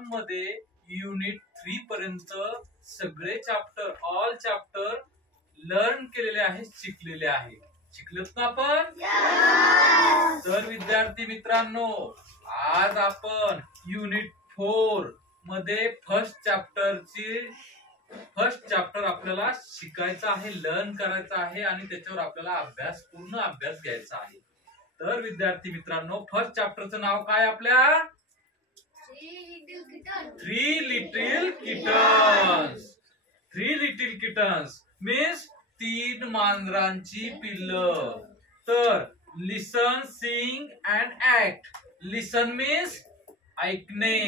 Lesson मध्ये unit 3 पर्यंत सगळे चॅप्टर ऑल चॅप्टर लर्न केलेले आहेत, शिकलेले आहेत. शिकलेत ना आपण? तर विद्यार्थी मित्रांनो, आज आपण युनिट 4 मध्ये फर्स्ट चॅप्टर आपल्याला शिकायचं आहे, लर्न करायचं आहे आणि त्याच्यावर आपल्याला पूर्ण अभ्यास घ्यायचा आहे. तर विद्यार्थी मित्रांनो, फर्स्ट चॅप्टरचं नाव काय आपल्या? 3 little kittens. 3 little kittens means 3 मांजरांची पिल्लं. तर listen, sing and act. Listen means ऐकणे,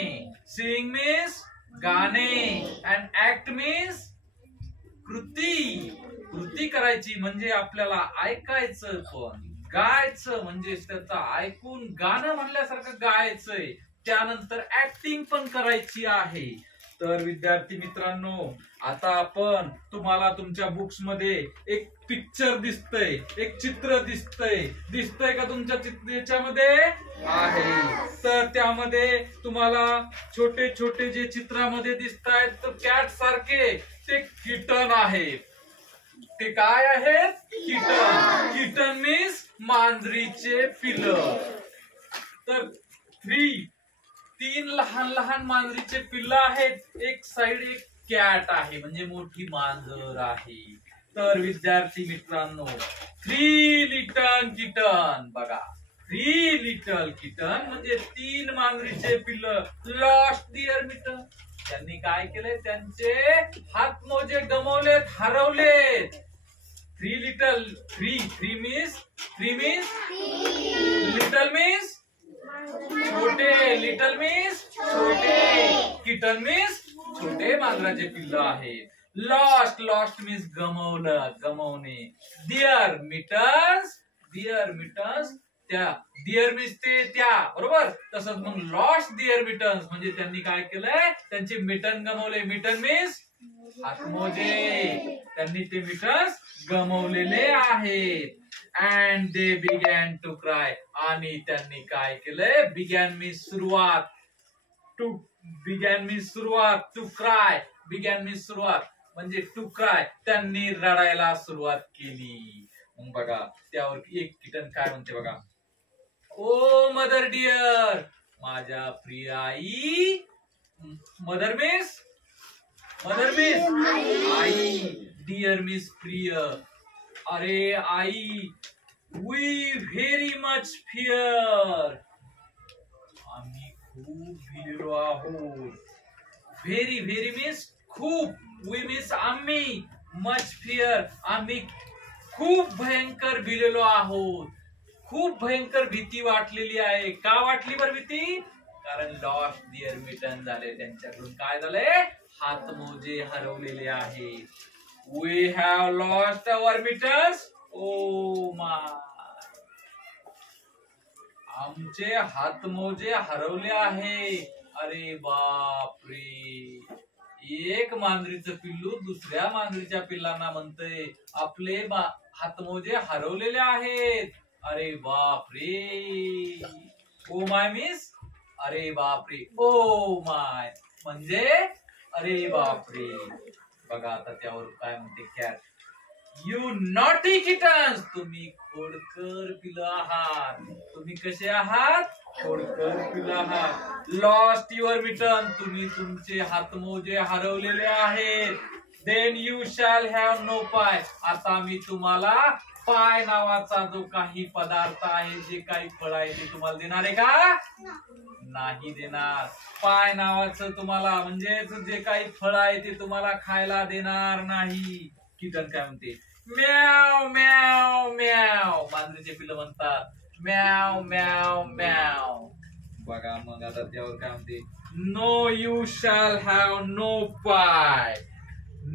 सिंग मीन्स गाणे अँड ऍक्ट मीन्स कृती करायची म्हणजे आपल्याला ऐकायचं, पण गायचं म्हणजे त्याचं ऐकून गाणं म्हणल्यासारखं गायचंय. त्यानंतर ऍक्टिंग पण करायची आहे. तर विद्यार्थी मित्रांनो, आता आपण तुम्हाला तुमच्या बुक्स मध्ये एक पिक्चर दिसतंय, एक चित्र दिसतंय का तुमच्या याच्यामध्ये आहे? तर त्यामध्ये तुम्हाला छोटे छोटे जे चित्रामध्ये दिसत आहेत, तर कॅट सारखे ते किटन आहेत. ते काय आहेत? किटन. किटन मीन्स मांजरीचे पिल्लं. तर 3 लहान लहान मांजरीचे पिल्लं आहेत. एक साइड एक कॅट आहे म्हणजे मोठी मांजर आहे. तर विद्यार्थी मित्रांनो, 3 लिटल किटन बघा. 3 लिटल किटन म्हणजे 3 मांजरीचे पिल्लं लॉस्ट देअर मिटन. त्यांनी काय केलंय? त्यांचे हातमोजे गमावलेत, हरवलेत. 3 मीन्स लिटल मीन्स छोटे, लिटल मीन्स छोटे, किटन मीन्स छोटे मांजराचे पिल्लं आहेत. लॉस्ट मीन्स गमावलं, गमावणे. डिअर मिटन्स त्या डिअर मीन्स ते त्या, बरोबर. तसंच मग लॉस्ट डिअर मिटन्स म्हणजे त्यांनी काय केलंय? त्यांचे मिटन गमावले. मिटन मीन्स हातमोजे. त्यांनी ते मिटन्स गमावलेले आहेत. And they began to cry. आणि त्यांनी काय केलंय? बिगॅन मीन्स सुरुवात, टू क्राय. बिगॅन मीन्स सुरुवात म्हणजे टू क्राय. त्यांनी रडायला सुरुवात केली. मग बघा त्यावर एक किटन काय म्हणते बघा. ओ मदर डिअर, माझ्या प्रिय आई. मदर मीन्स आई. डिअर मीन्स प्रिय. अरे आई, वी व्हेरी मच फिअर. आम्ही खूप भिलेलो आहोत. व्हेरी मीन्स खूप. वी मीन्स आम्ही. मच फिअर आम्ही खूप भयंकर भिलेलो आहोत. खूप भयंकर भीती वाटलेली आहे. का वाटली बरं भीती? कारण लॉस्ट डिअर मिटन झाले. त्यांच्याकडून काय झालंय? हातमोजे हरवलेले आहेत. We have lost our mittens. Oh my, आमचे हातमोजे हरवले आहे. अरे बापरे. एक मांजरीचं पिल्लू दुसऱ्या मांजरीच्या पिल्लांना म्हणतंय आपले हातमोजे हरवलेले आहेत. अरे बापरे. ओ माय मीन्स अरे बापरे. ओ माय म्हणजे अरे बापरे. बघा आता त्यावर काय म्हणते कॅट. यू नॉटी किटन्स, तुम्ही खोडकर पिल्लं आहात. तुम्ही कसे आहात? खोडकर पिल्लं आहात. लॉस्ट युअर मिटन, तुम्ही तुमचे हातमोजे हरवलेले आहेत. Then you shall have no pie, आता मी तुम्हाला पाय नावाचा जो काही पदार्थ आहे, जे काही फळ आहे ते तुम्हाला देणार आहे का? नाही देणार. पाय नावाचं तुम्हाला म्हणजे जे काही फळ आहे ते तुम्हाला खायला देणार नाही. किटन काय म्हणते? म्याव म्याव म्याव. मांजरीचे पिल्लं म्हणतात म्याव म्याव म्याव. बघा मग आता त्यावर काय म्हणते? No you shall have no pie.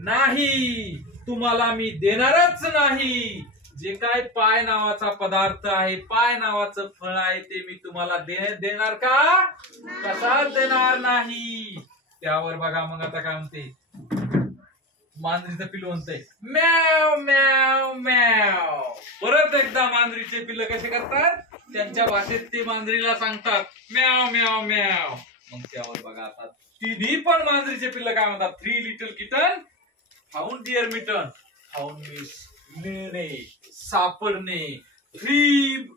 नाही, तुम्हाला मी देणारच नाही. जे काय पाय नावाचा पदार्थ आहे, पाय नावाचं फळ आहे ते मी तुम्हाला देणार का? कसाच देणार नाही. त्यावर बघा मग आता काय म्हणते? मांजरीचं पिल्लू म्हणतंय म्याव म्याव म्याव. परत एकदा मांजरीचे पिल्लं कसे करतात? त्यांच्या भाषेत ते मांजरीला सांगतात म्याव म्याव म्याव. मग त्यावर बघा आता तिन्ही पण मांजरीचे पिल्ल काय म्हणतात, 3 little kitten found their mitten. Found means मिळणे, सापडणे. 3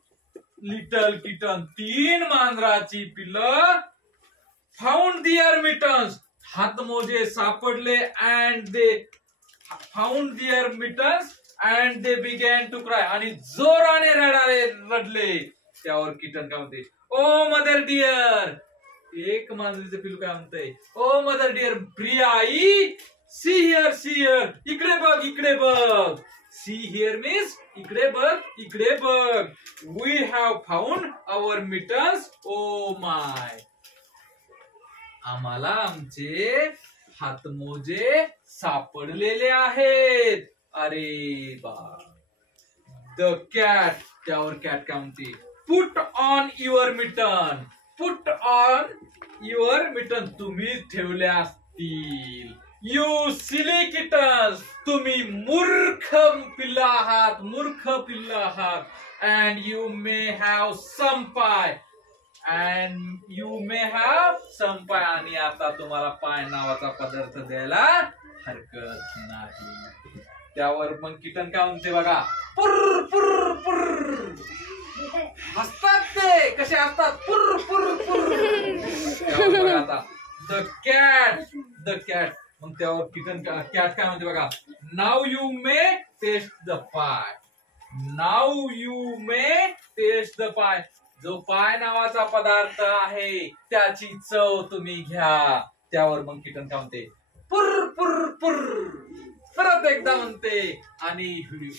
लिटल किटन 3 मांजराची पिल्लं फाउंड डिअर मिटन्स हातमोजे सापडले and they found their mittens and they began to cry आणि जोराने रडले. त्यावर किटन काय म्हणते, ओ मदर डिअर. एक मांजरीचं पिल्लू काय म्हणतंय, ओ मदर डिअर प्रिया आई, सी हिअर सी हिअर, इकडे बघ इकडे बघ. सी हिअर मीन्स इकडे बघ इकडे बघ. We have found our mittens oh my. आम्हाला आमचे हातमोजे सापडलेले आहेत. अरे बा. द कॅट, त्यावर कॅट काय म्हणते, put on your mitten. Put on your mitten, तुम्ही ठेवले असतील. यू सिली किटन्स, तुम्ही मूर्ख पिल्ल आहात, मूर्ख पिल्ल आहात. And you may have some pie. And you may have some pie, आणि आता तुम्हाला पाय नावाचा पदार्थ द्यायला हरकत नाही. त्यावर मग किटन काय म्हणते बघा, पुर पुर पुर. हसतात ते, कसे असतात, पुर पुर पुर. त्यावर बघा आता द कॅट. मग त्यावर किटन कॅट काय म्हणते बघा, नाव यू मे टेस्ट द पाय. नाव यू मे टेस्ट द पाय. जो पाय नावाचा पदार्थ आहे त्याची चव तुम्ही घ्या. त्यावर मग किटन काय म्हणते, पुर पुर पुर. परत एकदा म्हणते आणि व्हिडिओ